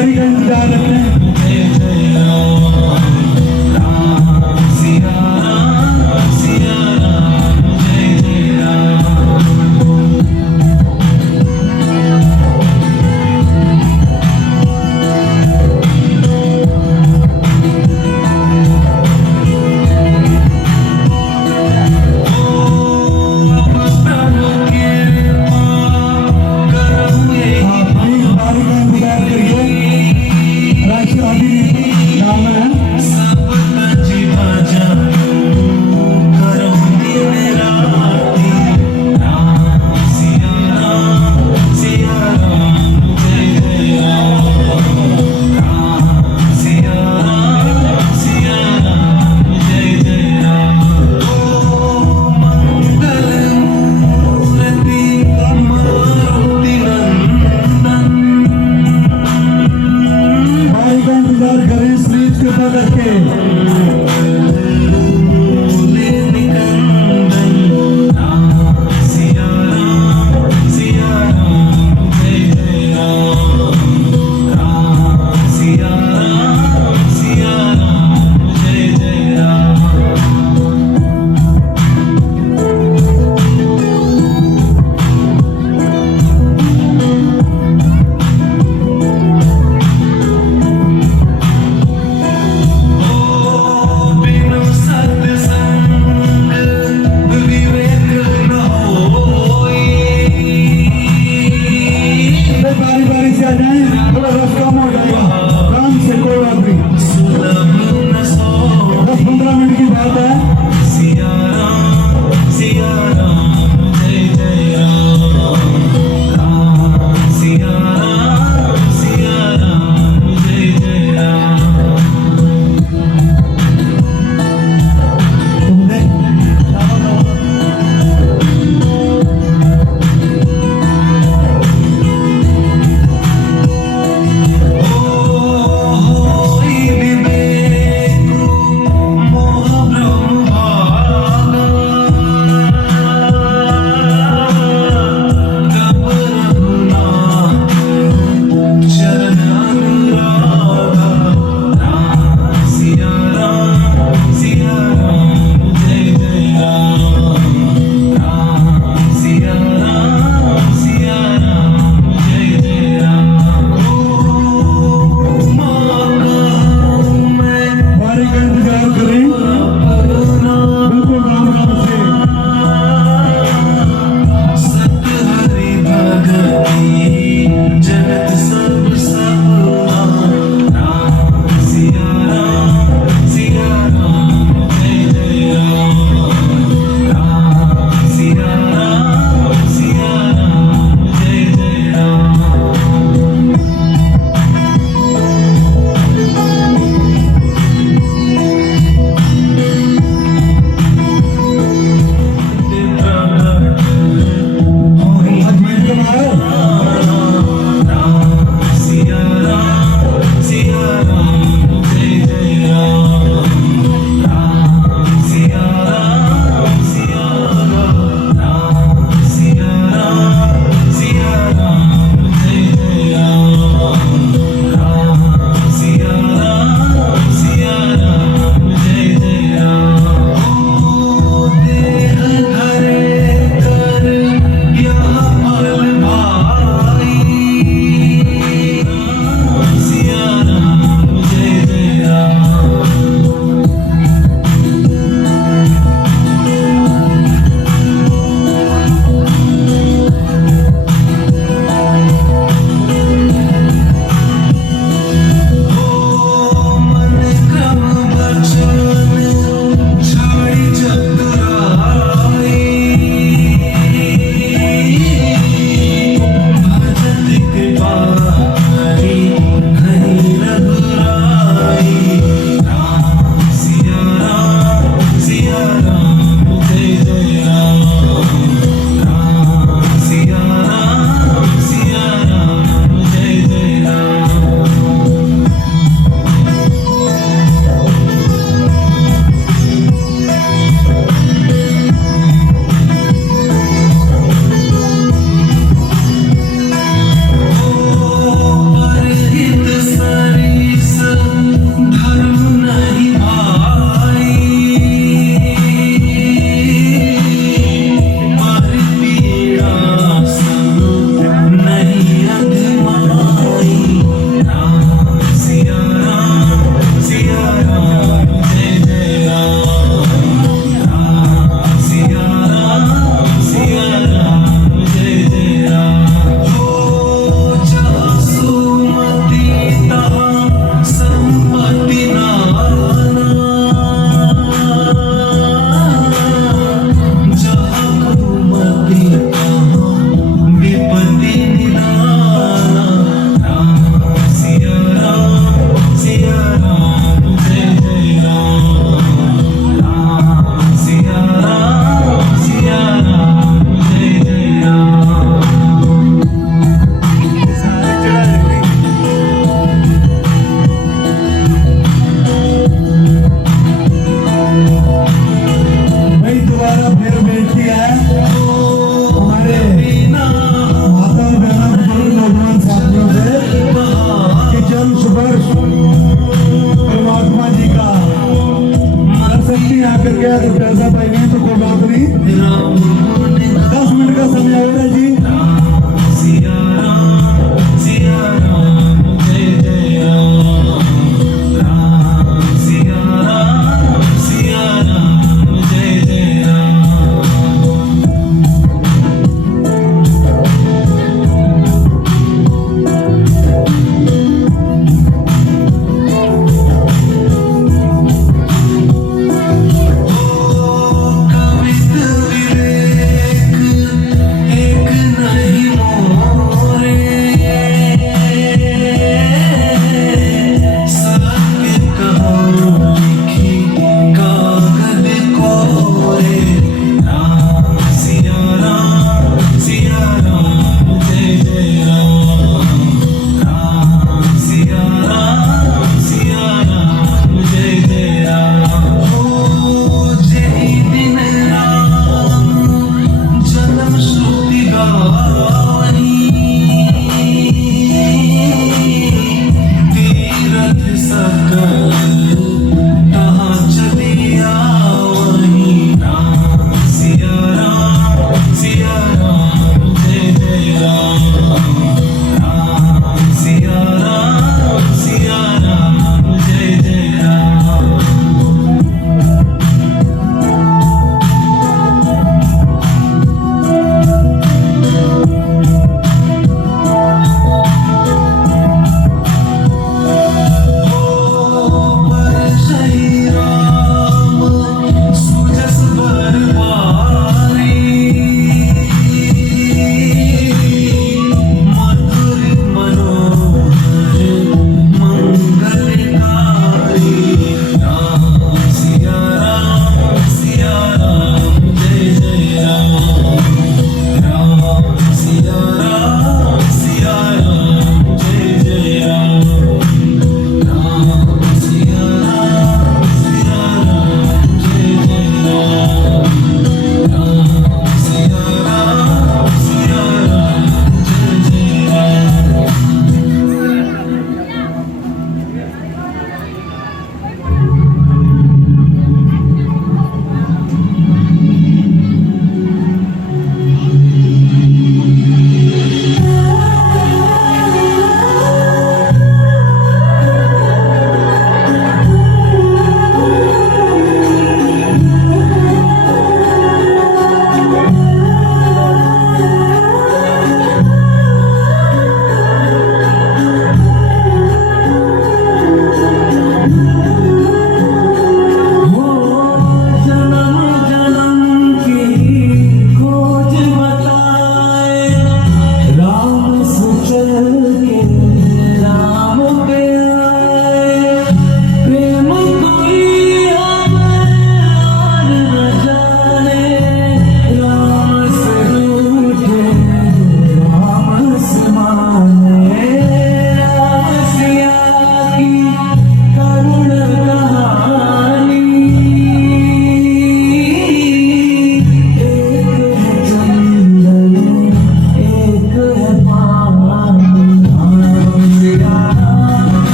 बारी का इंतजार रखते हैं।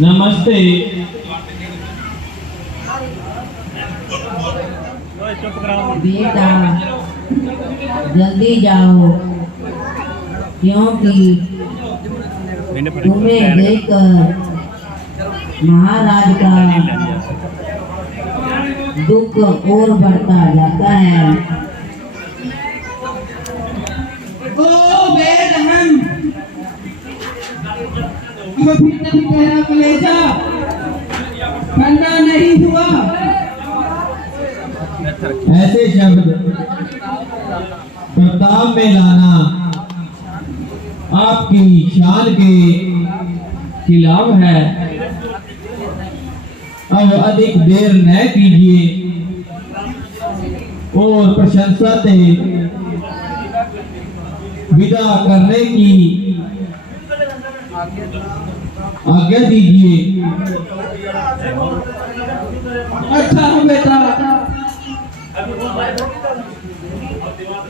नमस्ते। बेटा जल्दी जाओ, क्योंकि तुम्हें देखकर महाराज का दुख और बढ़ता जाता है। ओ बेरहम, अभी तक तेरा कलेजा ठंडा नहीं हुआ। ऐसे शब्द प्रताप में लाना आपकी शान के खिलाफ है। अब अधिक देर न कीजिए और प्रशंसा से विदा करने की आज्ञा दीजिए। अच्छा बेटा,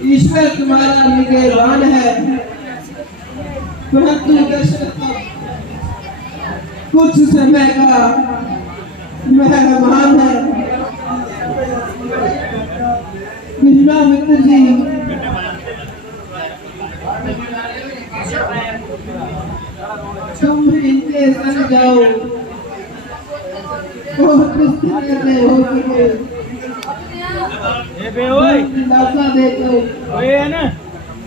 ईश्वर तुम्हारा निगहबान है, परंतु दशरथ कुछ समय का मेहमान है। विश्वामित्र जी तुम भी इनके संग जाओ और किस तरह से हो सके दिलासा देकर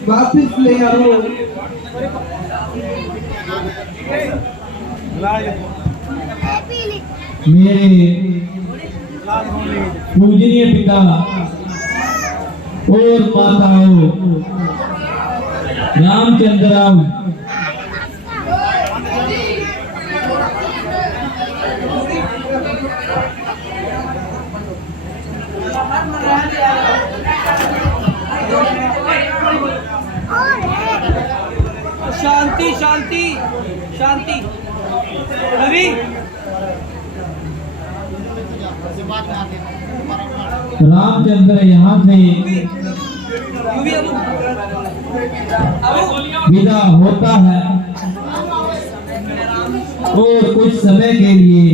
वापिस ले आओ। मेरे पूजनीय पिता और माताओं, रामचंद्रम, शांति शांति शांति। रवि रामचंद्र यहाँ से विदा होता है और कुछ समय के लिए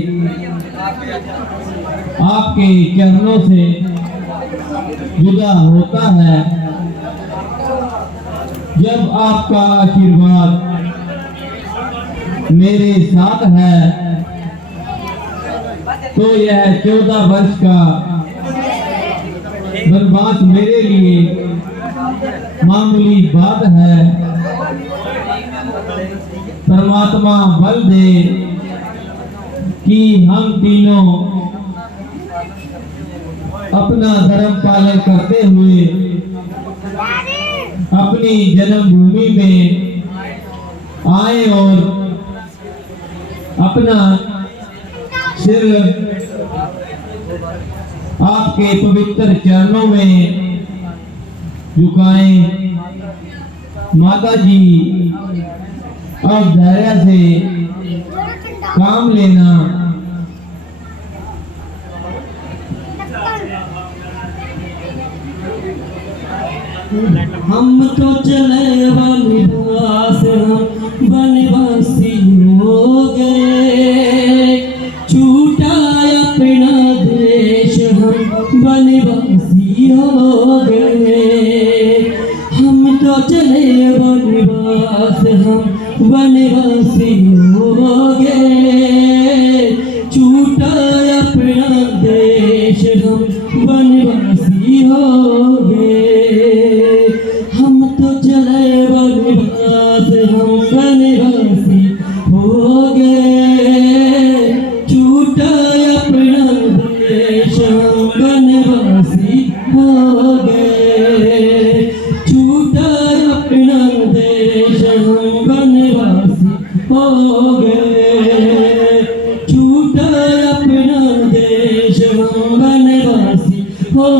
आपके चरणों से जुदा होता है। जब आपका आशीर्वाद मेरे साथ है तो यह 14 वर्ष का वनवास मेरे लिए मामूली बात है। परमात्मा बल दे कि हम तीनों अपना धर्म पालन करते हुए अपनी जन्मभूमि में आए और अपना सिर आपके पवित्र चरणों में झुकाएं। माता जी, अब धैर्य से काम लेना। हम तो चले वनवास, हम वनवासी हो गए, छूटा अपना देश, हम वनवासी हो गए। हम तो चले वनवास, हम वनवासी हो गए, छूटा अपना देश, हम वनवासी हो गए। हम तो चले वनवास, हम वनवासी हो गए, छूटा अपना देश, हम वनवासी हो गए, छूटा अपना देश, हम वनवासी हो गए, छूटा अपना देश, हम वनवासी हो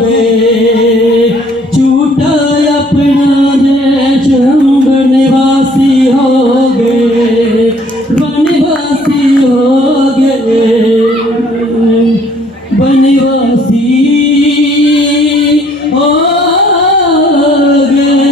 गए, छूटा अपना देश, हम वनवासी हो गए, वनवासी हो गए, वनवासी हो गए।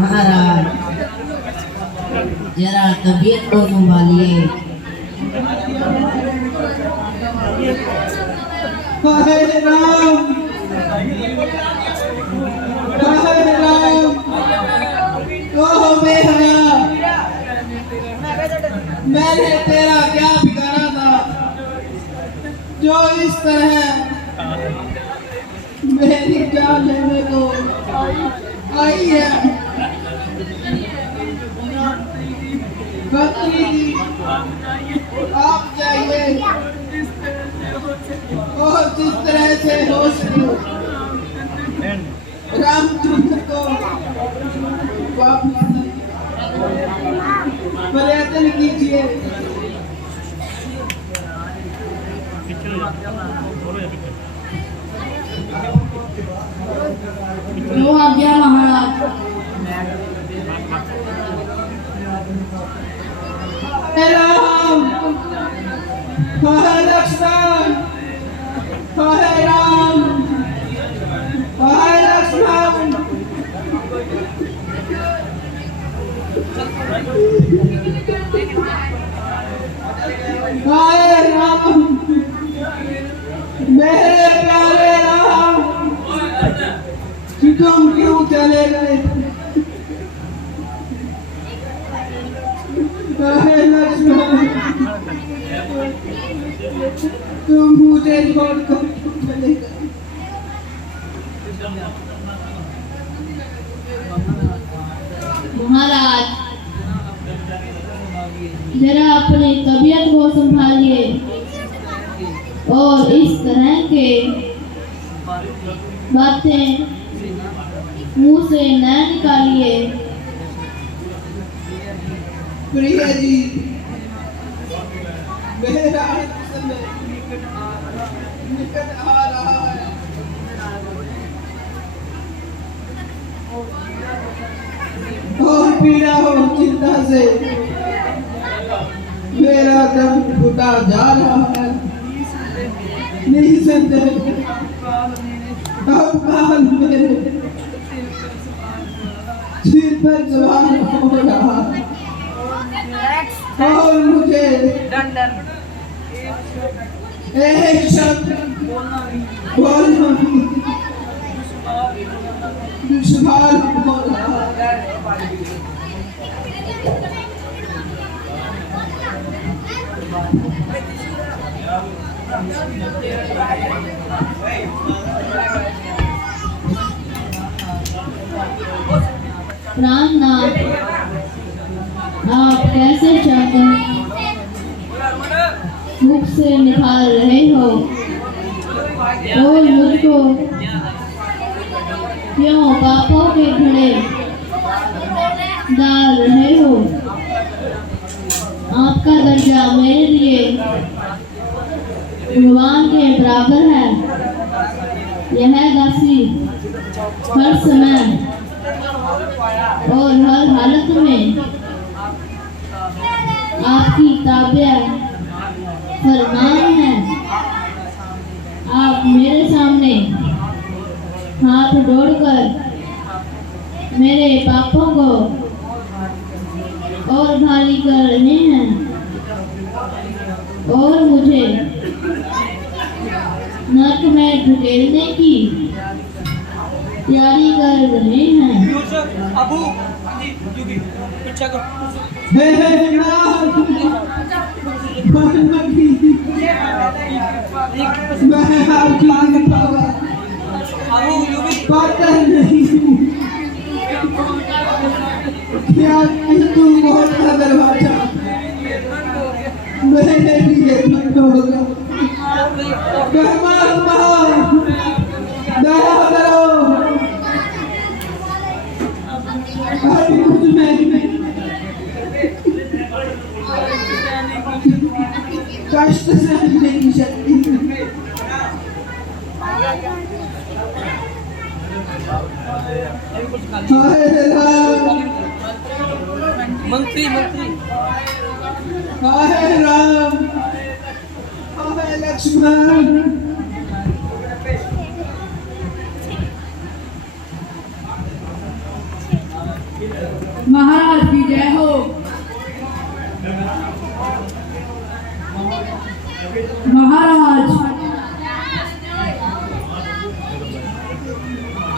महाराज जरा तबीयत को संभालिए। हाय राम, हाय राम, ओह बेहया, मैंने तेरा क्या बिगाड़ा था जो इस तरह मेरी जान लेने को आई है। बदली जी, आप जाइए और जिस तरह से हो सके रामचंद्र को वापस प्रयत्न कीजिए। जो आज्ञा महाराज। हे राम, हे लक्ष्मण, हे राम, हे लक्ष्मण। हाय राम, मेरे प्यारे राम, तुम क्यों चले गए? हाय लक्ष्मण, तुम मुझे छोड़कर चले गए। महाराज जरा अपनी तबीयत को संभालिए और इस तरह के बातें मुंह से न निकालिए। प्रिय जी, मेरा समय निकट आ रहा है। और पीड़ा और चिंता से मेरा दम घुटा जा रहा है। निसंदेह अब काल मेरे सिर पर सवार हो रहा है और मुझे एक शब्द बोलना दुश्वार हो रहा है। प्राणनाथ आप कैसे शब्द मुख से निकाल रहे हो और मुझको क्यों पापों के घड़े डाल रहे हो? आपका दर्जा मेरे लिए भगवान के बराबर है। यह दासी हर समय और हर हालत में आपकी ताबे फरमान है। आप मेरे सामने हाथ जोड़कर मेरे पापों को और भारी कर रहे हैं और मुझे नरक में धकेलने की तैयारी कर रहे हैं। अबू हे नाथ, मैं आपकी पता नहीं क्या तू बहुत का दरवाजा मेरे लिए बंद होगा। दया करो, अभी कुछ मैं कष्ट सहने की शक्ति मंत्री मंत्री हाय राम, हाय लक्ष्मण।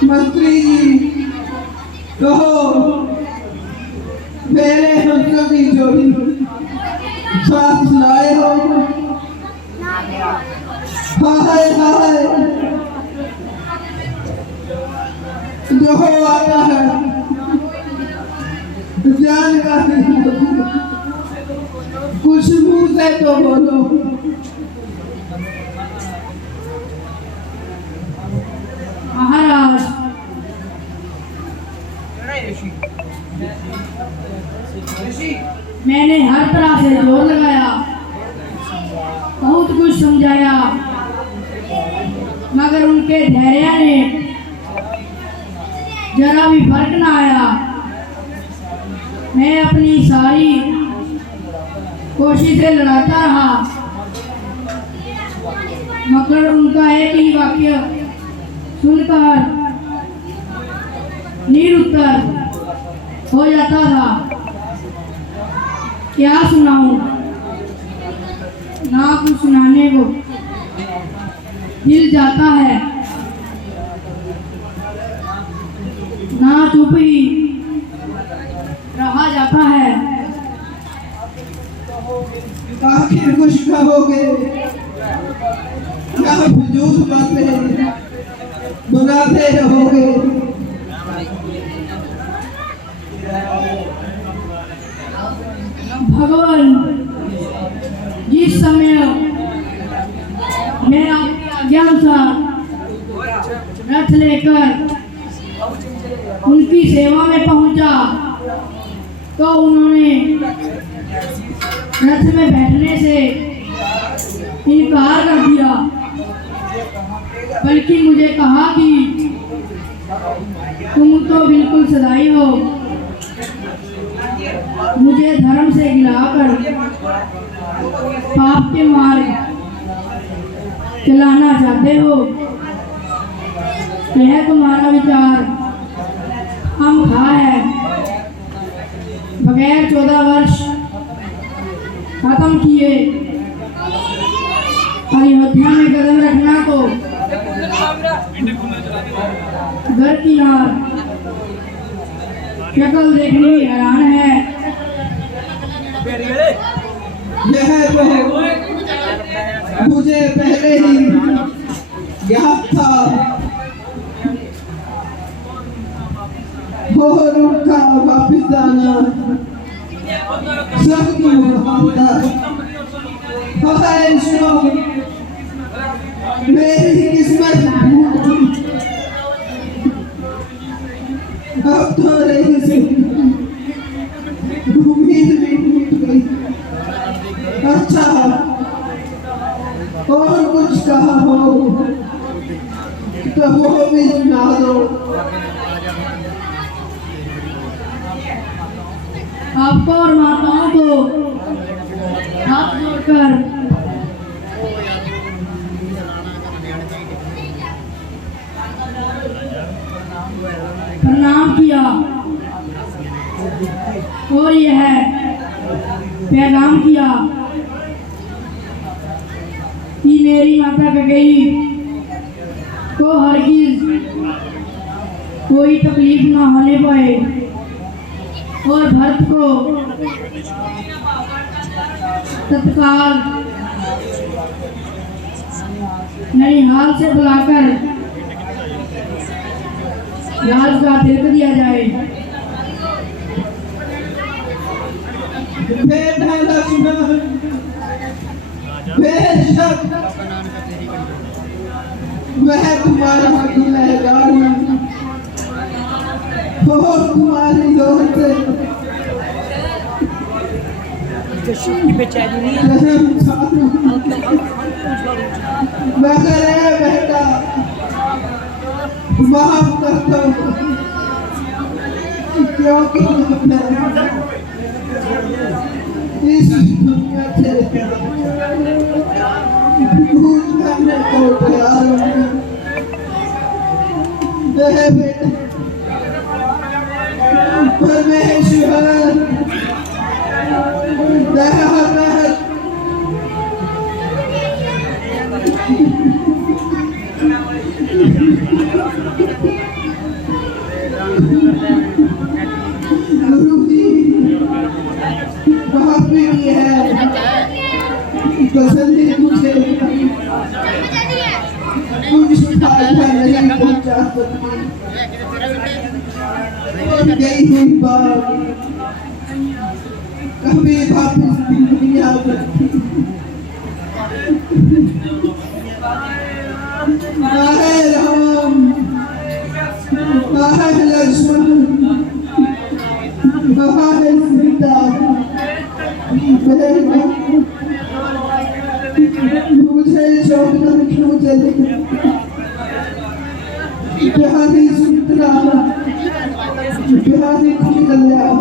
मंत्री जी कहो मेरे हंसों की जोड़ी साथ लाए हो। हाय हाय जो आता है जानकारी कुछ मुंह से तो बोलो। महाराज मैंने हर तरह से जोर लगाया, बहुत कुछ समझाया, मगर उनके धैर्य ने जरा भी फर्क ना आया। मैं अपनी सारी कोशिशें लड़ाता रहा, मगर उनका एक ही वाक्य सुनकर निरुत्तर हो जाता था। क्या सुनाऊं, ना कुछ सुनाने को दिल जाता है, ना चुप ही रहा जाता है। आखिर कुछ कहोगे क्या फजूल बातें बनाते रहोगे। भगवान जिस समय मैं आपकी आज्ञा अनुसार रथ लेकर उनकी सेवा में पहुंचा तो उन्होंने रथ में बैठने से इनकार कर दिया, बल्कि मुझे कहा कि तुम तो बिल्कुल सदाई हो, मुझे धर्म से गिराकर पाप के मार्ग चलाना चाहते हो। यह तुम्हारा विचार हम खा है। बगैर 14 वर्ष खत्म किए अयोध्या में कदम रखना तो घर की नार शक्ल देखने में हैरान है। यह तो मुझे पहले ही ज्ञात था और उनका वापिस आना सबकी मुहावता। हाय सुनो मेरी किस्मत अब तो रही से उम्मीद भी टूट गई। अच्छा और कुछ कहा हो तो वो भी सुना दो। आपको और माताओं को हाथ जोड़कर प्रणाम किया और यह पैगाम किया कि मेरी माता कैकेयी को हरगिज कोई तकलीफ ना होने पाए और भरत को तत्काल ननिहाल से बुलाकर राज का तिलक दिया जाए। बेटा लक्ष्मण बेशक मैं तुम्हारा गुनहगार हूँ और तुम्हारी ओर से मगर बेटा माफ करता हूँ क्योंकि इस दुनिया से भूल करने को तैयार हूँ। बेटा परमेश्वर दया गजल ने मुझे कुछ फायदा नहीं पहुंचा सकती। गई हुई बात कभी वापस नहीं आ सकती। ना है राम ना है लक्ष्मण ना है सीता, मुझे छोड़ना क्यों चले बिहारी सुंदरा बिहारी कल्याण।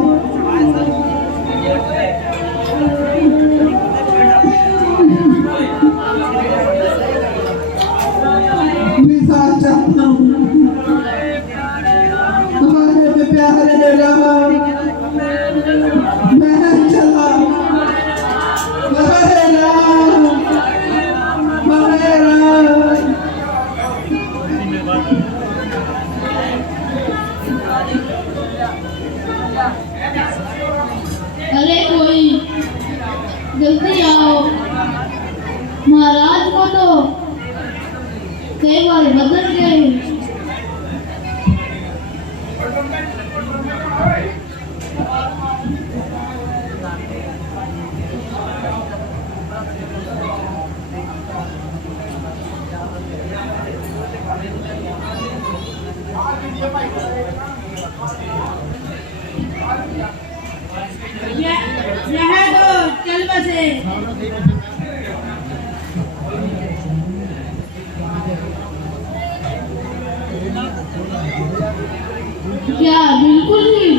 चाहता हूँ तुम्हारे प्यारे राम मैं चला अरे कोई जल्दी आओ, महाराज को तो कई बार बदल गए। यह तो चल बसे। क्या बिल्कुल ही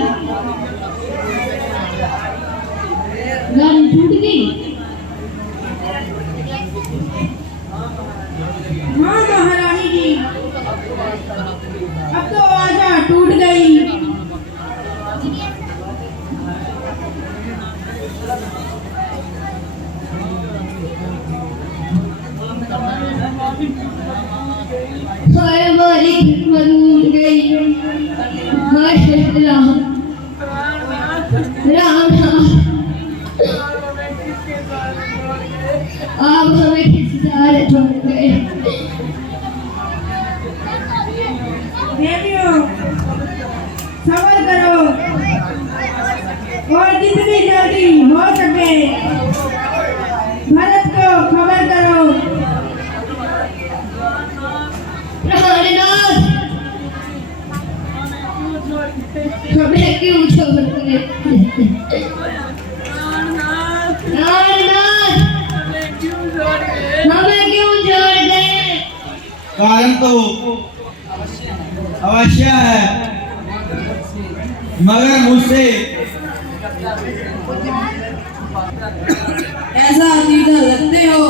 गाड़ी टूट गई? हाँ महारानी जी, अब तो आजा टूट गई। हमारी किस्मत टूट गई। राम राम राम, आप हमें किस सहारे छोड़ गए? देवियों सबर करो और जितनी जल्दी हो सके भरत को खबर करो। प्राणनाथ हमें क्यों छोड़ गए? प्राणनाथ हमें क्यों छोड़ गए? कारण तो अवश्य है, मगर मुझसे ऐसा सीधा लगते हो।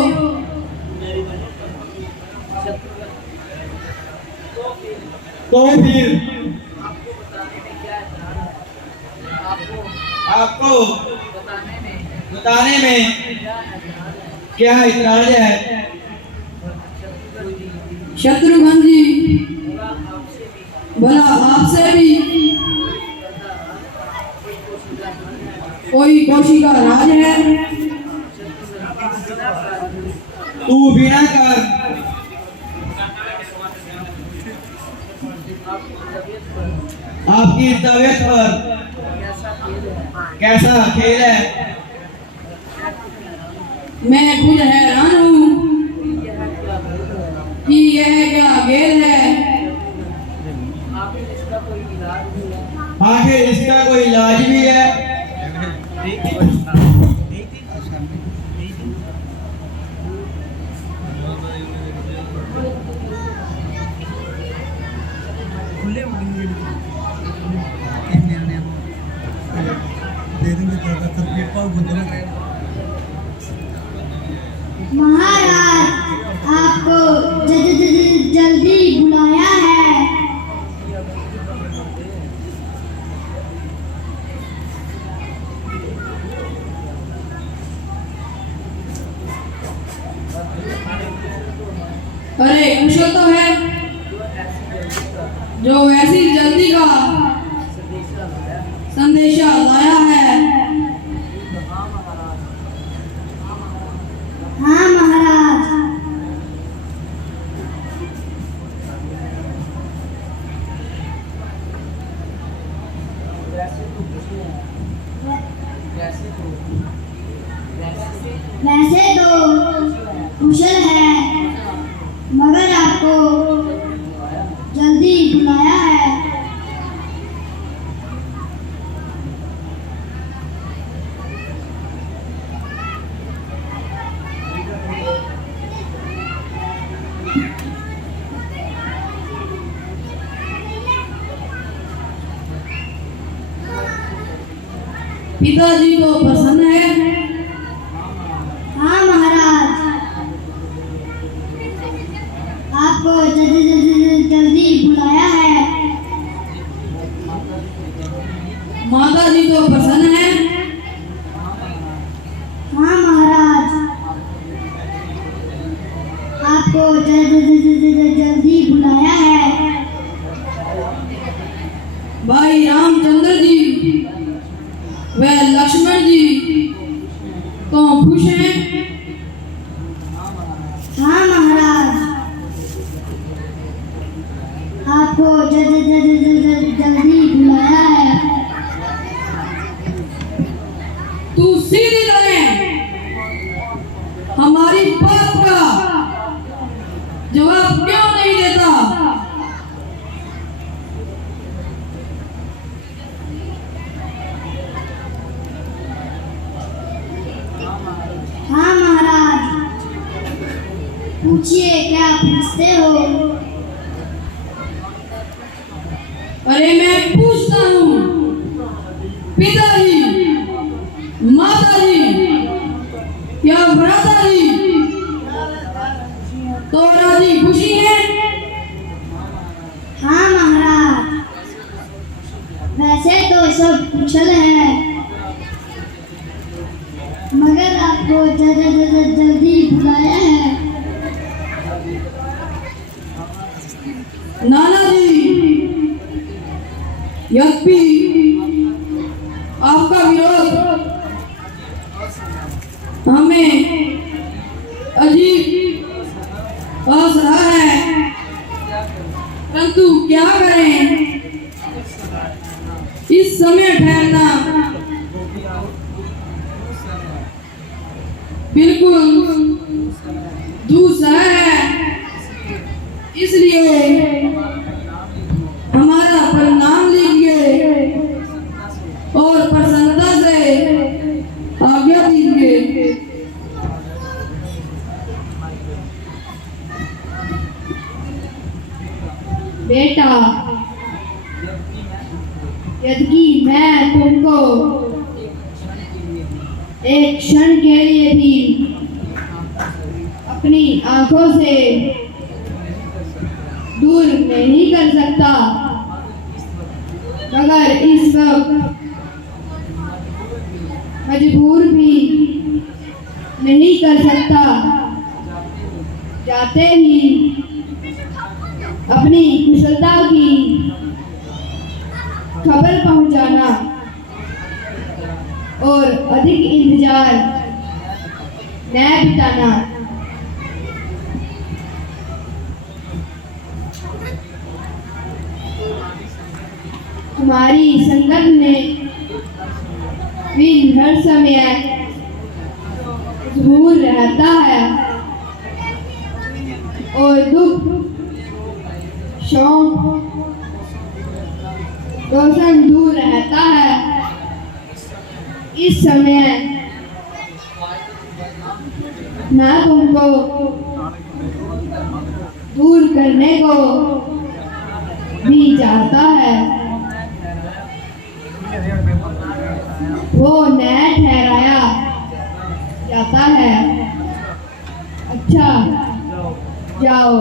तो फिर आपको बताने में क्या इतराज है? शत्रुघ्न जी, भला आपसे भी कोई कौशिका राज है? तू बिना कर आपकी तबीयत पर कैसा खेल है? मैं खुद हैरान हूँ कि यह क्या खेल है। आखिर इसका कोई इलाज भी है? महाराज आपको जल्दी बुलाया है। अरे कुशल तो है जो ऐसी जल्दी का संदेशा लाया है। हाँ पिताजी को प्रसन्न है? हाँ महाराज, आपको जल्दी बुलाया है। माता जी को प्रसन्न है? हाँ महाराज, आपको जल्दी बुलाया है। भाई रामचंद्र जी व लक्ष्मण जी तो खुश हैं? हाँ महाराज, आपको जल्दी बुलाया है। तू सीधी तरह हमारी बात का जवाब क्यों नहीं देता? हाँ महाराज, पूछिए, क्या पूछते हो? अरे मैं पूछता हूँ, पिताजी, माताजी या भ्राताजी तो राजी खुशी है? हाँ महाराज, वैसे तो सब कुशल है, मगर आपको जल्दी बुलाया है। नाना जी, यद्यपि आपका विरोध हमें अजीब हंस रहा है, परंतु क्या करें, इस समय ठहरना बिल्कुल दूसरा है, इसलिए हमारा प्रणाम लीजिए और प्रसन्नता से आज्ञा दीजिए। बेटा, यदि मैं तुमको एक क्षण के लिए भी अपनी आंखों से दूर नहीं कर सकता, मगर इस वक्त मजबूर भी नहीं कर सकता, जाते ही अपनी कुशलता की खबर पहुंचाना और अधिक इंतजार न बिताना। तुम्हारी संगत में भी हर समय मजबूर रहता है और दुख शौक रोशन दूर रहता है। इस समय मैं तुमको दूर करने को भी चाहता है, वो न ठहराया जाता है। अच्छा, जाओ,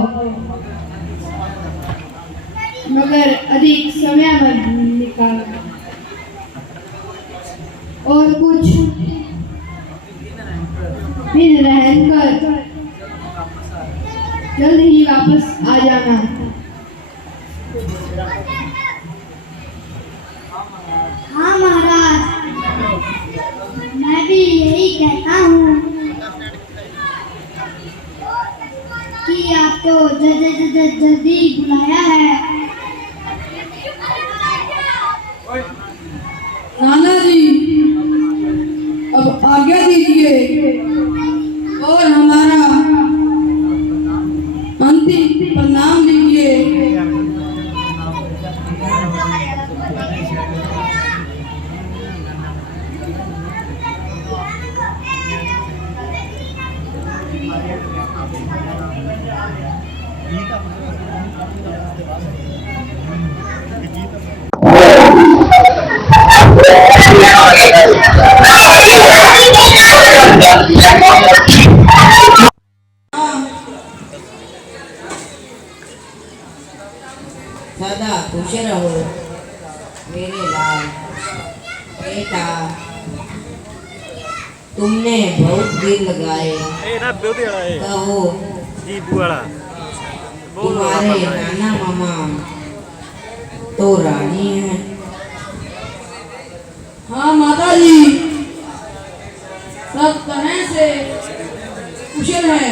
मगर अधिक समय मत निकालना और कुछ दिन रहकर जल्द ही वापस आ जाना। हाँ महाराज, मैं भी यही कहता हूँ कि आपको जल्दी बुलाया है। नाना जी, अब आज्ञा दीजिए और हमारा अंतिम प्रणाम लीजिए। Yeah. सदा खुश रहो मेरे लाल बेटा। तुमने बहुत दिल लगाए, कहो तुम्हारे नाना मामा तो रानी है। हाँ माता जी, सब तरह से कुशल है,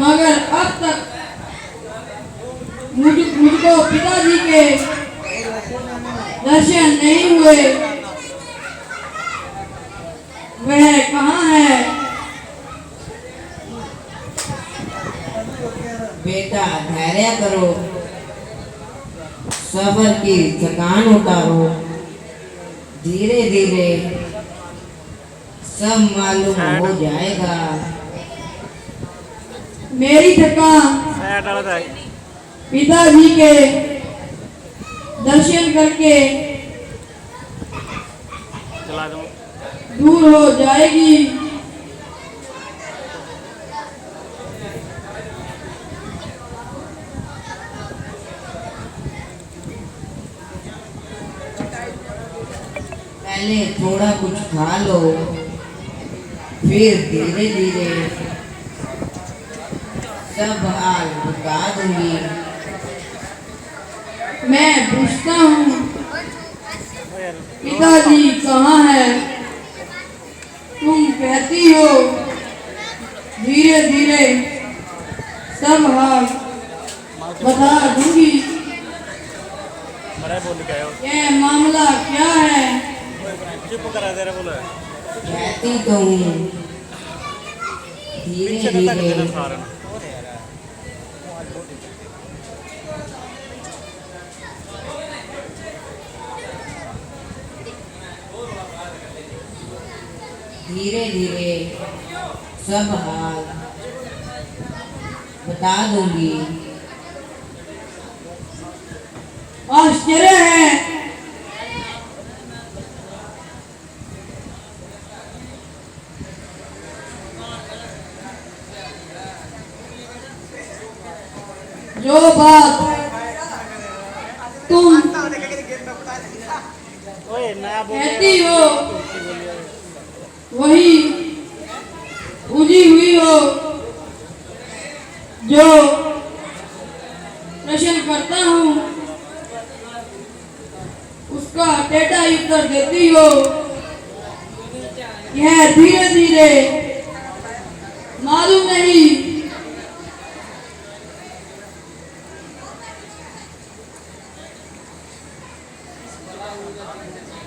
मगर अब तक मुझको पिताजी के दर्शन नहीं हुए। वह कहाँ है? बेटा धैर्य करो, सब्र की थकान उतारो, धीरे धीरे सब मालूम हो जाएगा। मेरी थकान पिताजी के दर्शन करके दूर हो जाएगी। पहले थोड़ा कुछ खा लो, फिर धीरे धीरे सब हाल बता दूंगी। मैं पूछता हूँ पिताजी कहाँ है? तुम कहती हो धीरे धीरे सब हाल बता दूंगी। ये मामला क्या है? कहती तो हूँ धीरे धीरे धीरे धीरे सब हाल बता दूंगी। आश्चर्य है, जो बात तुम कहती हो वही उजी हुई हो। जो प्रश्न करता हूँ उसका टेढ़ा उत्तर देती हो। यह धीरे धीरे मालूम नहीं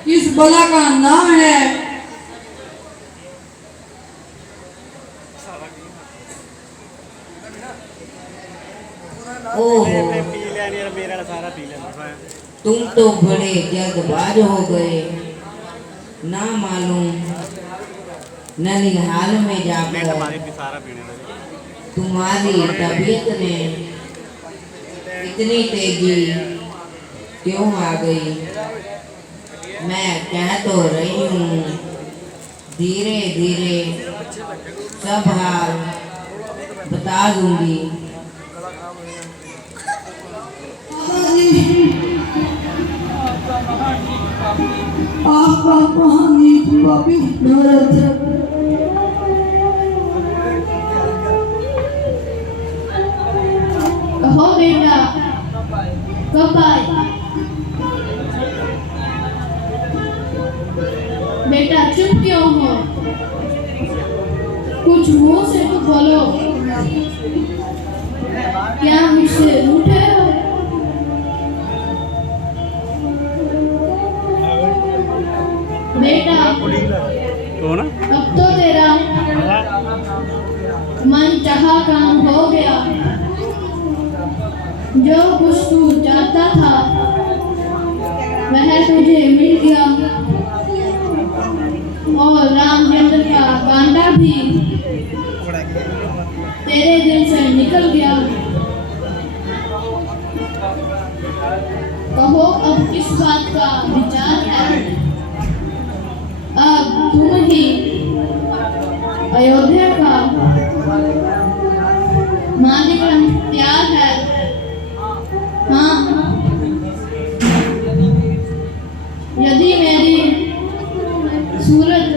किस बला का नाम है। ओहो, तुम तो बड़े जल्दबाज हो गए। ना मालूम ननिहाल में जाकर तुम्हारी तबीयत में इतनी तेजी क्यों आ गई। मैं कह तो रही हूँ धीरे धीरे सब हाल बता दूंगी। आपका कहानी वापिस कहो बेटा कब आए? बेटा चुप क्यों हो? कुछ मुंह से तो बोलो। क्या मुझसे रूठे हो? बेटा अब तो तेरा मन चाहा काम हो गया। जो कुछ तू चाहता था वह तुझे मिल गया और रामचंद्र का कांटा भी तेरे दिल से निकल गया। कहो अब इस बात का विचार है। अब तुम ही अयोध्या का मालिक इख्तियार है। हाँ, यदि मेरी सूरत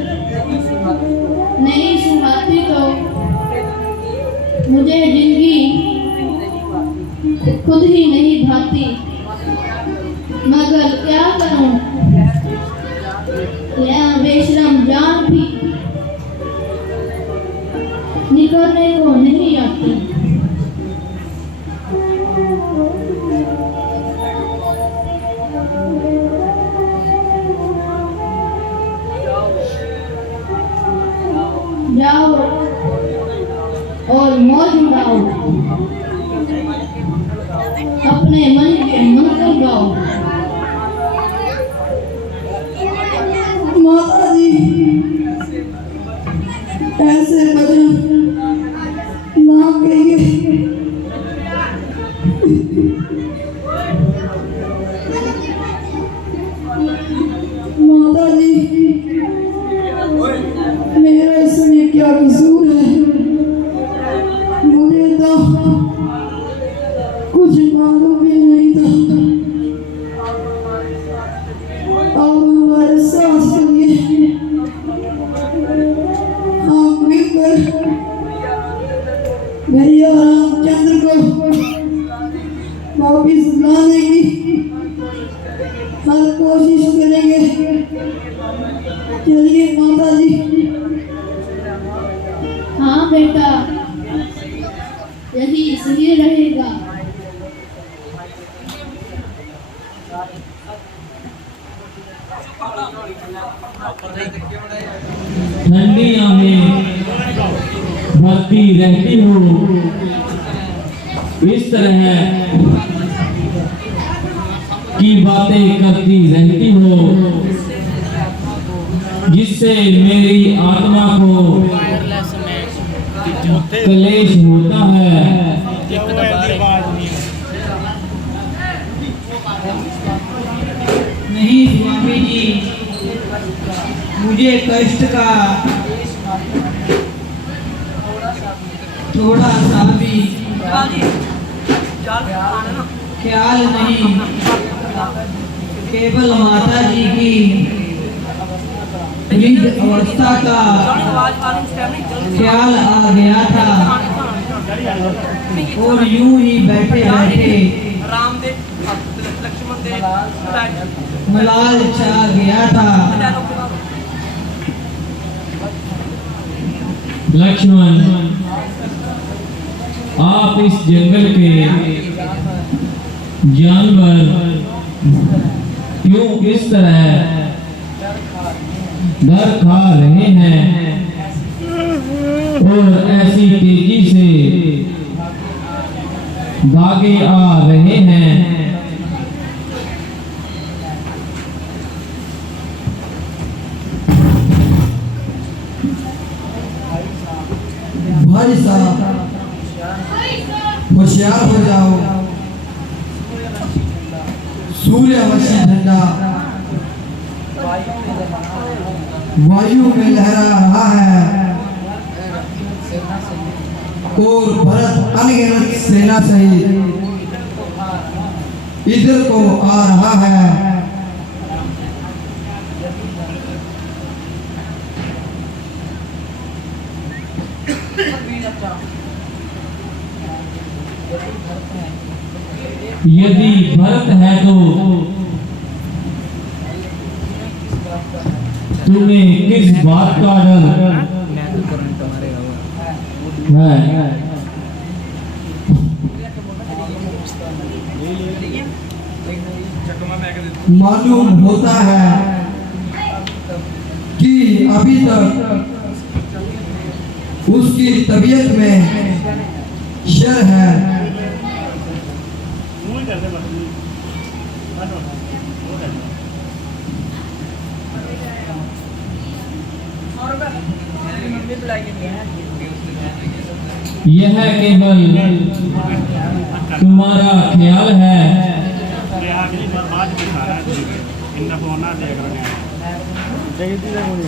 नहीं सुहाती तो मुझे जिंदगी खुद ही नहीं भाती, मगर क्या करूं, यह बेशरम जान भी निकलने को नहीं आती। जाओ और मौज उड़ाओ, अपने मन के मंत्र गाओ। माता जी, ऐसे भजन ना कहिए। माता जी, मेरा इसमें क्या कसूर है? मुझे तो कुछ मालूम ही नहीं था। अब हमारे साथ चलिए, हम मिलकर भैया रामचंद्र को वापिस लाने की हर कोशिश करेंगे। चलिए माता जी। हाँ बेटा, यही सही रहेगा। ठंडियां में भरती रहती हो, इस तरह की बातें करती रहती हो, जिससे मेरी आत्मा को क्लेश होता है। नहीं स्वामी जी, मुझे कष्ट का थोड़ा सा भी ख्याल नहीं। केवल माता जी की वृद्ध अवस्था का ख्याल आ गया था और यूं ही बैठे बैठे मलाल छा गया था। लक्ष्मण, आप इस जंगल के जानवर क्यों इस तरह डर खा रहे हैं और ऐसी तेजी से भागे आ रहे हैं? भाई साहब, होशियार हो जाओ। सूर्यवंशी झंडा वायु में लहरा रहा है और भरत अनगिनत सेना सहित इधर को आ रहा है। यदि भरत है तो तुम्हें किस बात का डर है? मालूम होता है कि अभी तक उसकी तबीयत में शर है। यह केवल तुम्हारा ख्याल है बाद में खाना इन्ना फोन ना दिया करो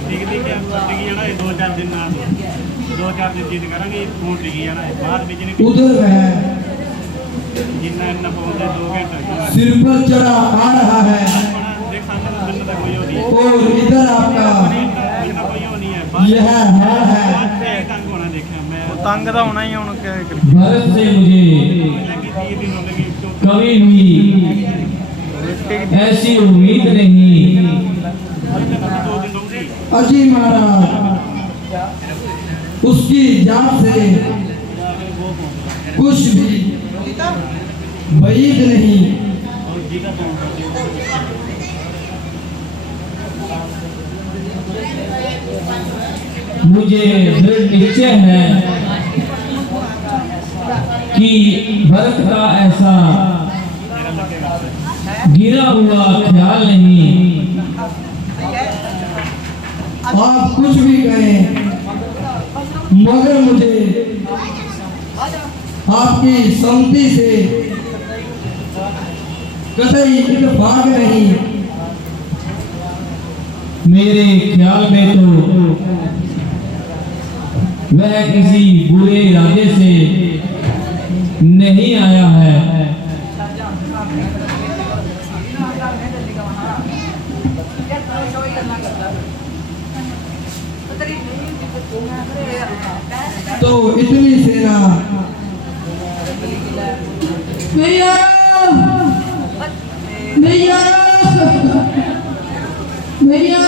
टिकदी जाना 2-4 दिन ना 2-4 दिन जिद करेंगे फोन टिकी जाना बाद में जिन्हें उधर है जिन्ना इन्ना फोन से 2 घंटे सिर पर चढ़ा आ रहा है देख सामने दिन तक कोई नहीं और इधर आपका कोई नहीं है यह हाल है तंग होना देखा मैं तंग तो होना ही हूं क्या भरत से मुझे कभी भी ऐसी उम्मीद नहीं। अजी महाराज उसकी जात से कुछ भी बैद नहीं। मुझे दृढ़ निश्चय है कि भरत का ऐसा गिरा हुआ ख्याल नहीं। आप कुछ भी कहें मगर मुझे आपकी सम्मति से कतई इत्तेफाक नहीं। मेरे ख्याल में तो वह किसी बुरे इरादे से नहीं आया है। तो इतनी सेना भैया भैया भैया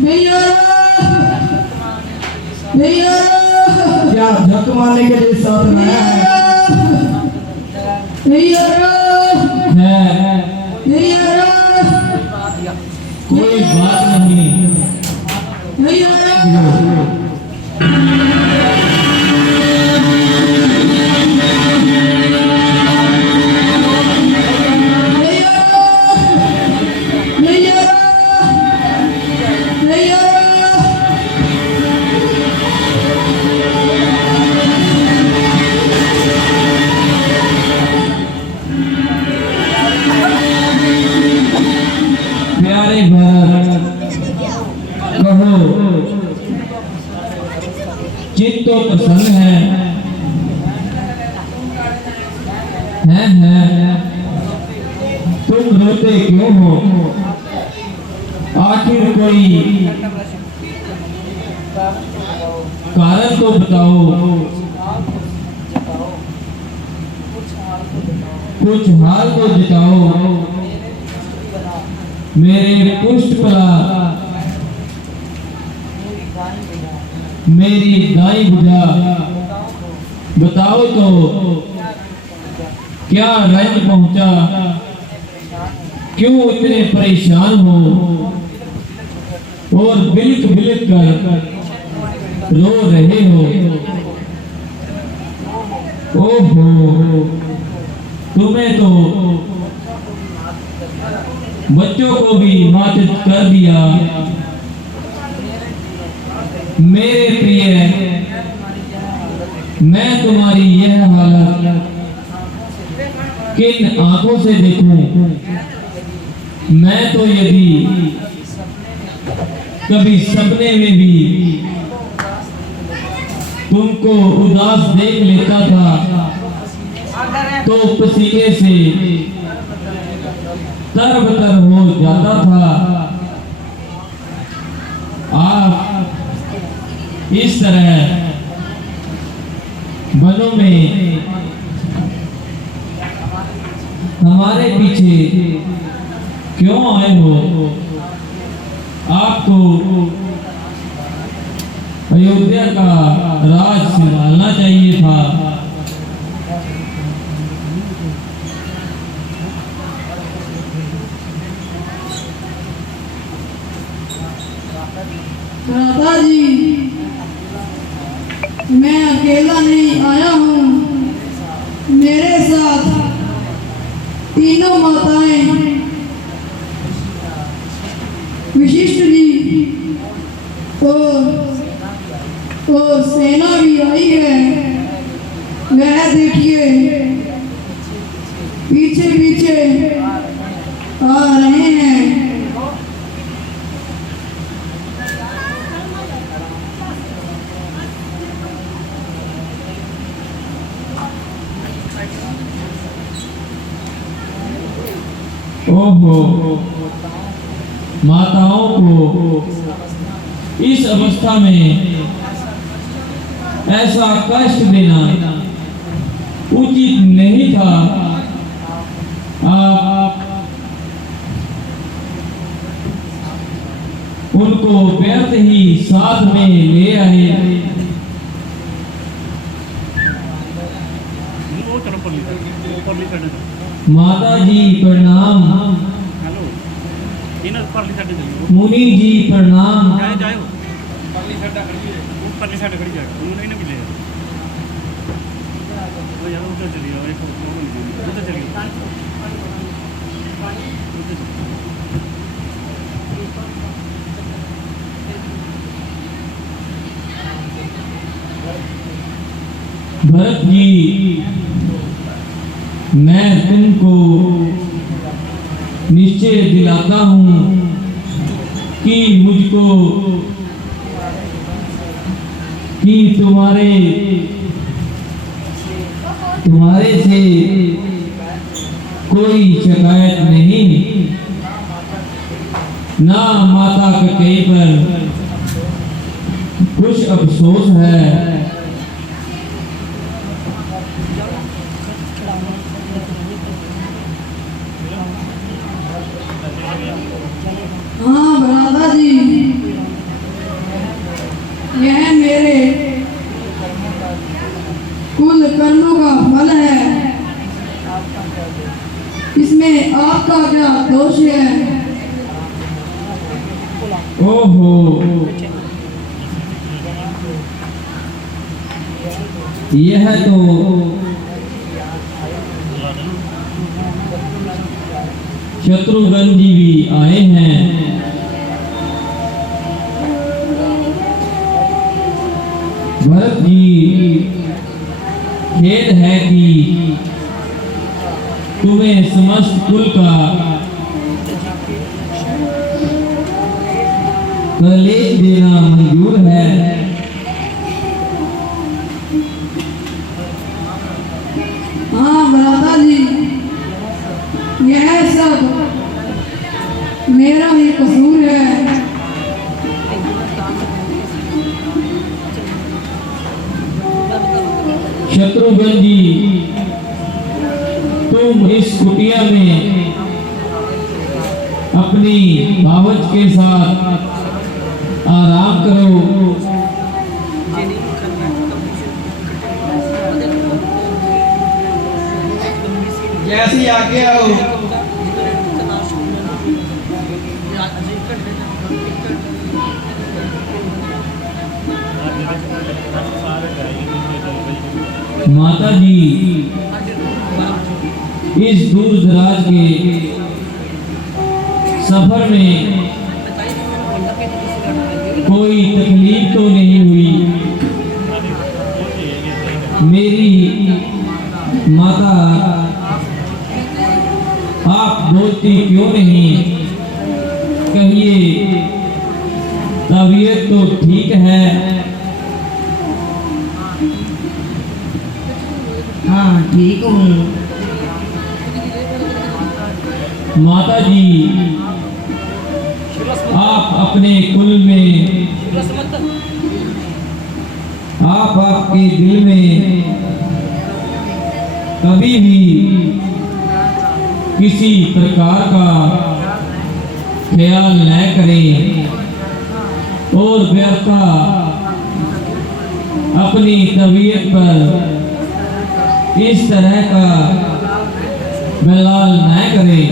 भैया भैया क्या झक मारने के लिए साथ आया है? भैया है भैया कोई बात नहीं। भैया प्यारे भरत कहो चित्त तो प्रसन्न है तुम रोते क्यों हो? आखिर कोई कारण तो बताओ, कुछ हाल तो जताओ। मेरे पुष्ट पला मेरी दाई बुझा बताओ तो क्या रंज पहुंचा, क्यों इतने परेशान हो और बिलक बिलक कर रो रहे हो? ओहो, तुम्हें तो बच्चों को भी मातित कर दिया। मेरे प्रिय, मैं तुम्हारी यह हालत किन आंखों से देखूं? मैं तो यदि कभी सपने में भी तुमको उदास देख लेता था तो पसीने से तरबतर हो जाता था। आप इस तरह वनों में हमारे पीछे क्यों आए हो? आपको अयोध्या का राज संभालना चाहिए था। राधा जी, मैं अकेला नहीं आया हूँ, मेरे साथ तीनों माताएं, विशिष्ट जी और सेना भी आई है। वह देखिए पीछे पीछे आ रहे हैं। ओहो, माताओं को इस अवस्था में ऐसा कष्ट देना उचित नहीं था। आप उनको व्यर्थ ही साथ में ले आए। वो चलो परली साइड माता जी प्रणाम। हेलो इन्हें परली साइड चलिए मुनि जी प्रणाम। जाए जाओ परली साइड खड़ी जाए उन्होंने ही ना मिले वो यार उधर चलिए एक उधर चलिए भरत जी, मैं तुमको निश्चय दिलाता हूँ कि तुम्हारे से कोई शिकायत नहीं, ना माता के कहीं पर कुछ अफसोस है। हाँ भ्राता जी, यह मेरे कुल कर्मों का फल है, इसमें आपका क्या दोष है? ओहो, यह तो शत्रुघ्न जी भी आए हैं। भरत जी, खेद है कि तुम्हें समस्त कुल का कलेश देना मंजूर है। हाँ भ्राता जी, यह सब मेरा ही कसूर है। शत्रुघ्न जी, तुम इस कुटिया में अपनी भावज के साथ आराम करो। जैसी आज्ञा हो। माता जी, इस दूर दराज के सफर में कोई तकलीफ तो नहीं हुई? मेरी माता, आप बोलती क्यों नहीं? कहिए, तबीयत तो ठीक है? हाँ ठीक हूँ। माता जी, आप अपने कुल में, आप आपके दिल में कभी भी किसी प्रकार का ख्याल न करें और व्यर्था अपनी तबीयत पर इस तरह का बलाल न करें।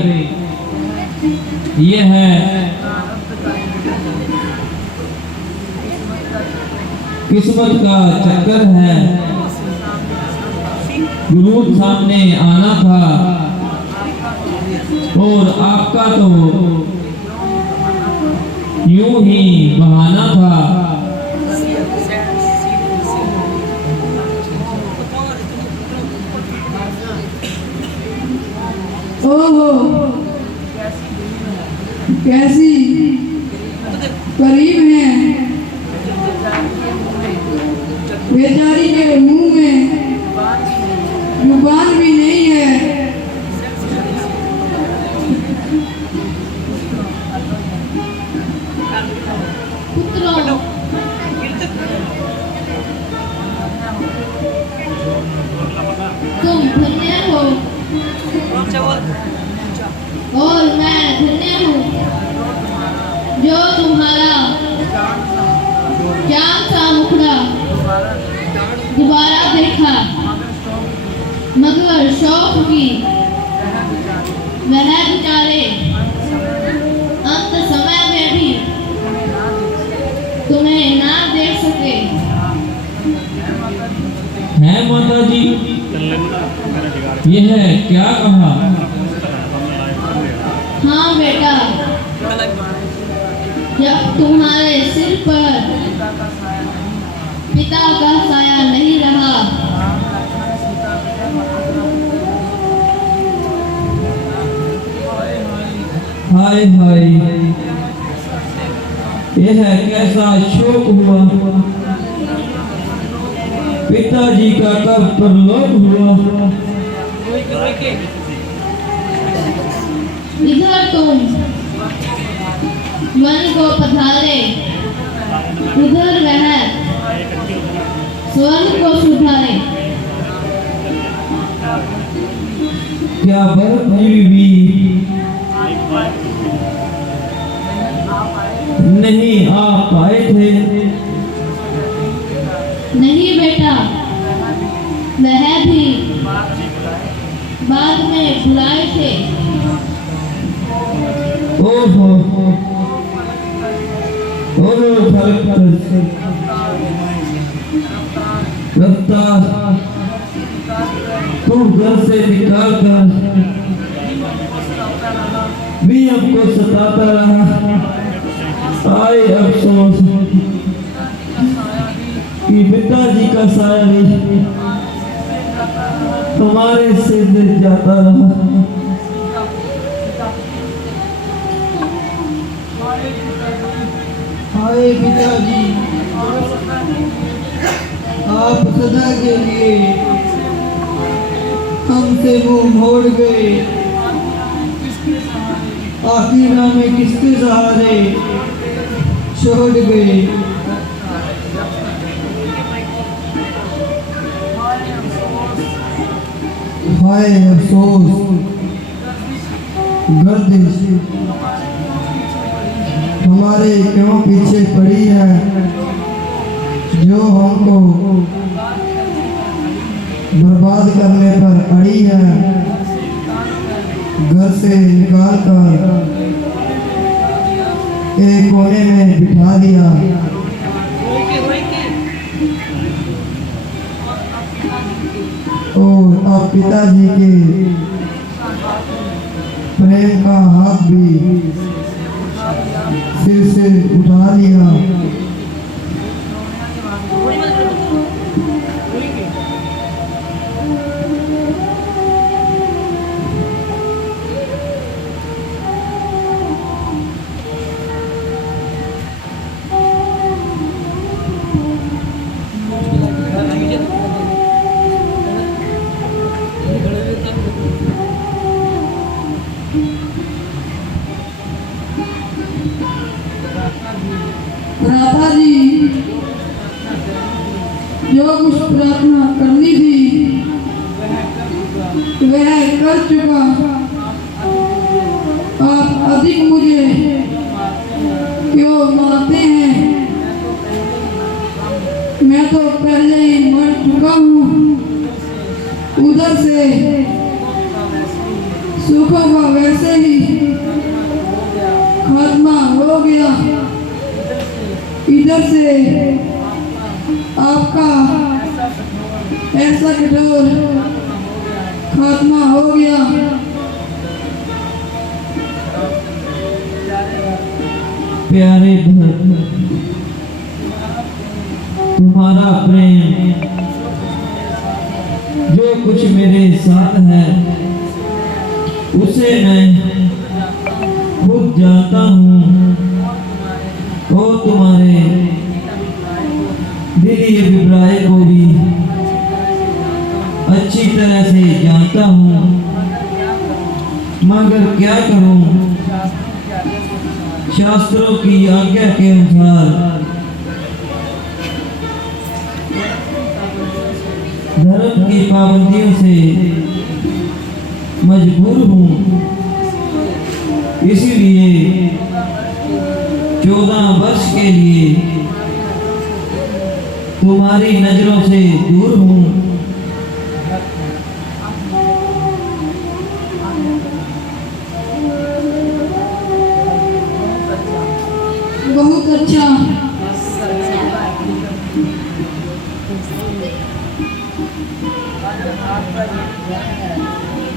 यह किस्मत का चक्कर है। गुरु सामने आना था और आपका तो यूं ही बहाना था। ओहो कैसी करीब है बेचारी के मुंह में जुबान भी नहीं है। पुत्रों, तुम धन्य हो और मैं धन्य हूँ जो तुम्हारा चांद सा मुखड़ा दोबारा देखा, मगर शौक की वह बेचारे अंत समय में भी तुम्हें ना देख सके। है माता जी, यह क्या कहा? हाँ बेटा, जब तुम्हारे सिर पर पिता का साया नहीं रहा, हाय हाय, यह कैसा शोक हुआ। पिताजी का कब परलोक हुआ। इधर तुम वन को पधारे, उधर वह स्वर्ग को सुधारे। क्या भरत जी भी नहीं आ पाए थे? नहीं बेटा, वह भी बाद में बुलाए थे। ओहो लगता तू घर से निकाल कर भी हमको सताता रहा। आए अफसोस कि पिताजी का साया भी तुम्हारे से गिर जाता रहा। हाय पिताजी, आप सदा के लिए हमसे मुंह मोड़ गए। आखिर हमें किसके सहारे छोड़ गए। हाय अफसोस, गर्दिश हमारे क्यों पीछे पड़ी है, जो हमको बर्बाद करने पर अड़ी है। घर से निकाल कर एक कोने में बिठा दिया। और अब पिताजी के प्रेम का हाथ भी सिर से उठा लिया। भ्राता जी, जो कुछ प्रार्थना करनी थी वह कर चुका। आप अधिक मुझे क्यों मानते हैं? मैं तो पहले ही मर चुका हूँ। उधर से सुखों का वैसे ही खात्मा हो गया, इधर से आपका ऐसा कठोर खात्मा हो गया। प्यारे भरत, तुम्हारा प्रेम जो कुछ मेरे साथ है उसे मैं खुद जानता हूँ और तुम्हारे दिली अभिप्राय को भी अच्छी तरह से जानता हूँ, मगर क्या करूँ, शास्त्रों की आज्ञा के अनुसार धर्म की पाबंदियों से मजबूर हूँ। इसीलिए 14 वर्ष के लिए तुम्हारी नजरों से दूर हूँ। बहुत अच्छा।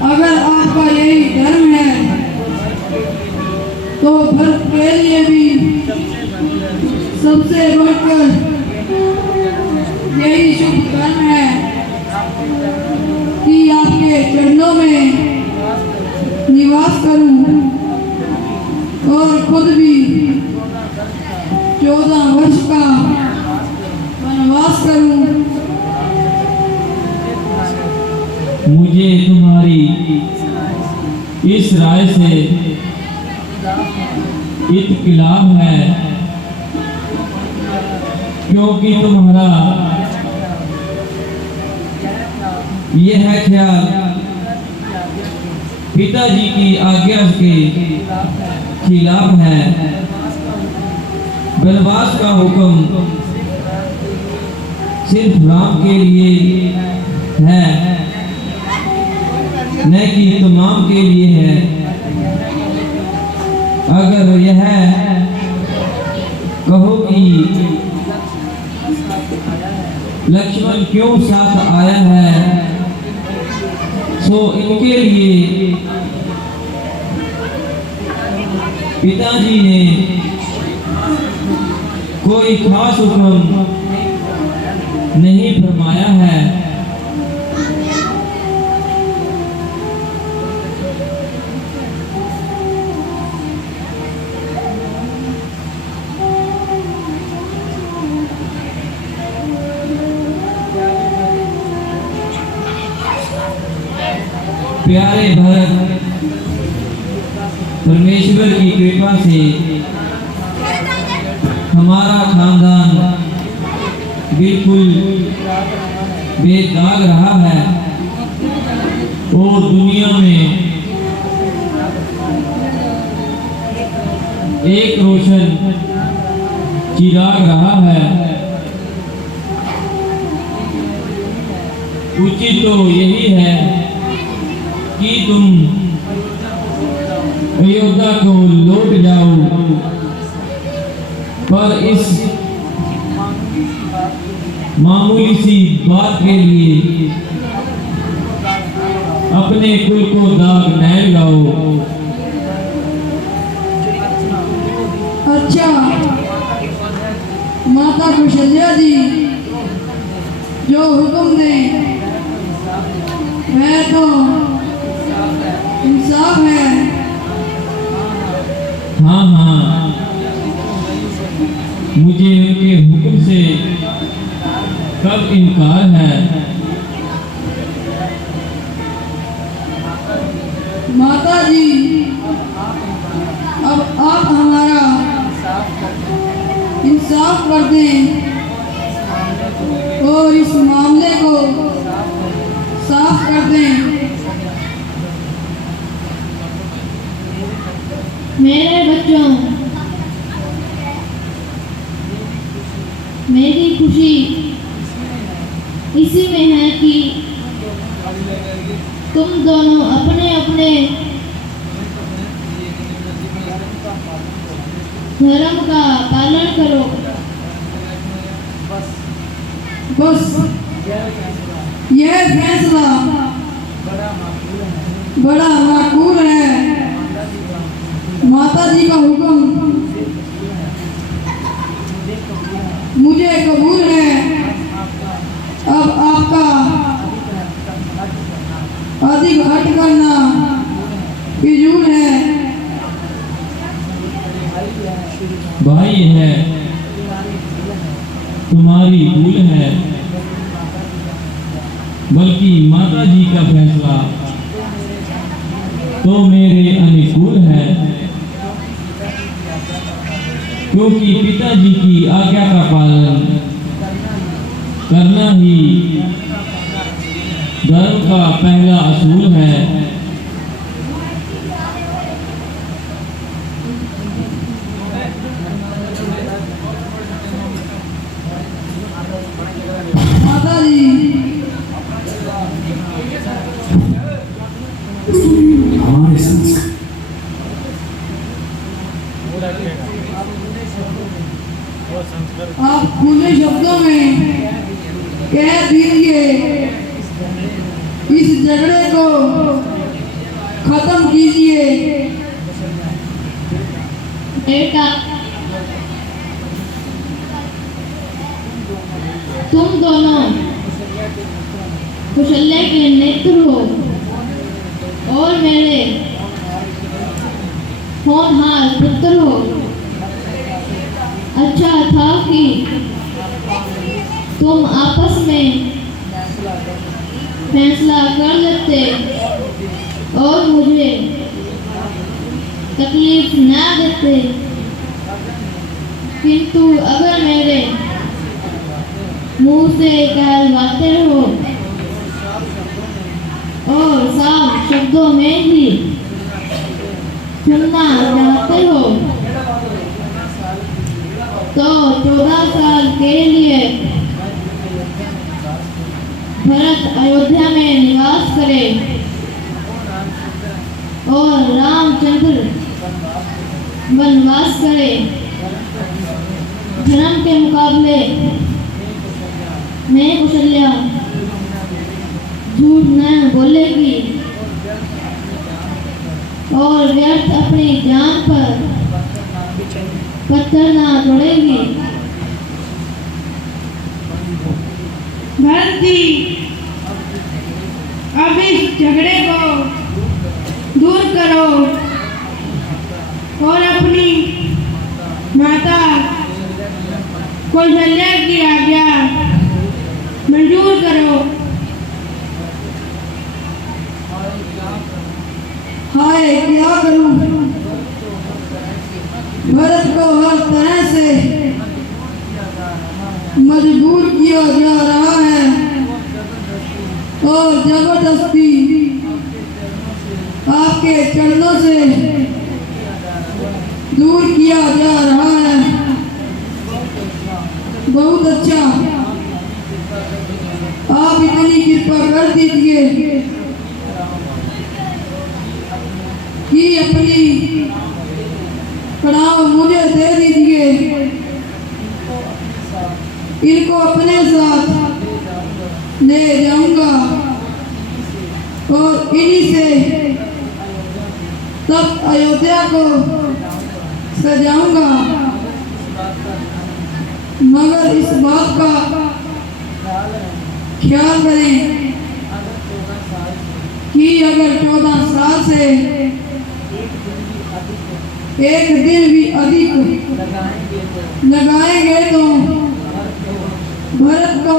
अगर आपका यही धर्म है तो भरत के लिए भी सबसे बढ़कर यही शुभ कर्म है कि आपके चरणों में निवास करूं और खुद भी 14 वर्ष का वनवास करूं। मुझे तुम्हारी इस राय से इत्तलाफ है, क्योंकि तुम्हारा यह ख्याल पिताजी की आज्ञा के खिलाफ है। वनवास का हुक्म सिर्फ राम के लिए है, न कि तमाम के लिए है। अगर यह कहो कि लक्ष्मण क्यों साथ आया है, तो इनके लिए पिताजी ने कोई खास हुक्म नहीं फरमाया है। प्यारे भरत, परमेश्वर की कृपा से हमारा खानदान बिल्कुल बेदाग रहा है और दुनिया में एक रोशन चिराग रहा है। उचित तो यही है कि तुम अयोध्या को लौट जाओ, पर इस मामूली सी बात के लिए अपने कुल को दाग न लगाओ। अच्छा, माता कौशल्या जी जो हुक्म दें वह तो इंसाफ है। हाँ हाँ, मुझे उनके हुक्म से कब इनकार है। माता जी, अब आप हमारा इंसाफ कर दें और इस मामले को साफ कर दें। मेरे बच्चों, मेरी खुशी इसी में है कि तुम दोनों अपने अपने धर्म का पालन करो। बस यह फैसला बड़ा माकूल है। माता जी का हुक्म मुझे कबूल है। अब आपका अधिक हट करना फिजूल है। भाई है तुम्हारी भूल है, बल्कि माता जी का फैसला तो मेरे अनुकूल है, क्योंकि पिताजी की आज्ञा का पालन करना ही धर्म का पहला असूल है। माता जी हमारे संस्कार आप खुले शब्दों में कह दीजिए, इस झगड़े को खत्म कीजिए। बेटा, तुम दोनों कुशल्य के नेत्र हो और मेरे होनहार पुत्र हो। अच्छा था कि तुम आपस में फैसला कर लेते और मुझे तकलीफ ना देते, किंतु अगर मेरे मुंह से कहलवाते हो और साफ शब्दों में ही सुनना चाहते हो, तो 14 साल के लिए भरत अयोध्या में निवास करे और रामचंद्र वनवास करे। धर्म के मुकाबले मैं कुशल्या झूठ न बोलेगी और व्यर्थ अपनी जान पर पत्थर ना जोड़ेगी। भरत जी, अब इस झगड़े को दूर करो और अपनी माता कौशल्या की आज्ञा मंजूर करो। हाय क्या करूं, भरत को हर तरह से मजबूर किया जा रहा है और जबरदस्ती आपके चरणों से दूर किया जा रहा है। बहुत अच्छा, आप इतनी कृपा कर दीजिए कि अपनी कड़ाव मुझे दे दीजिए। इनको अपने साथ ले जाऊंगा और इन्हीं से तब अयोध्या को सजाऊंगा। मगर इस बात का ख्याल करें कि अगर 14 साल से एक दिन भी अधिक लगाएंगे तो भरत को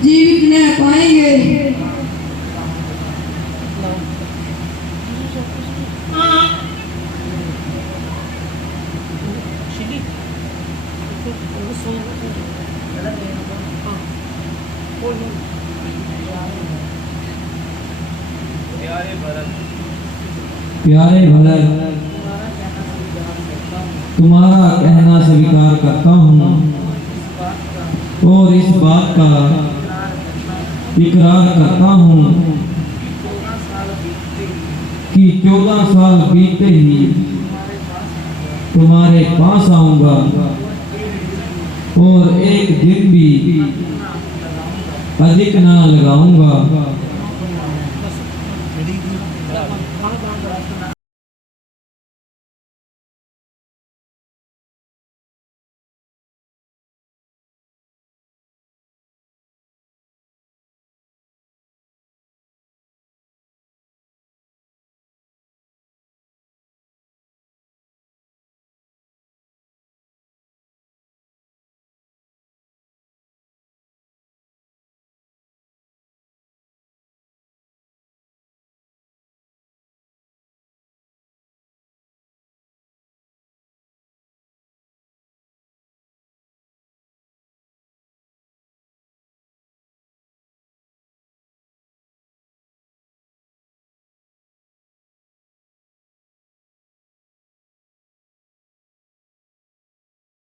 जीवित न पाएंगे। प्यारे भरत, तुम्हारा कहना स्वीकार करता हूँ और इस बात का इकरार करता हूँ कि 14 साल बीतते ही तुम्हारे पास आऊंगा और एक दिन भी अधिक ना लगाऊंगा।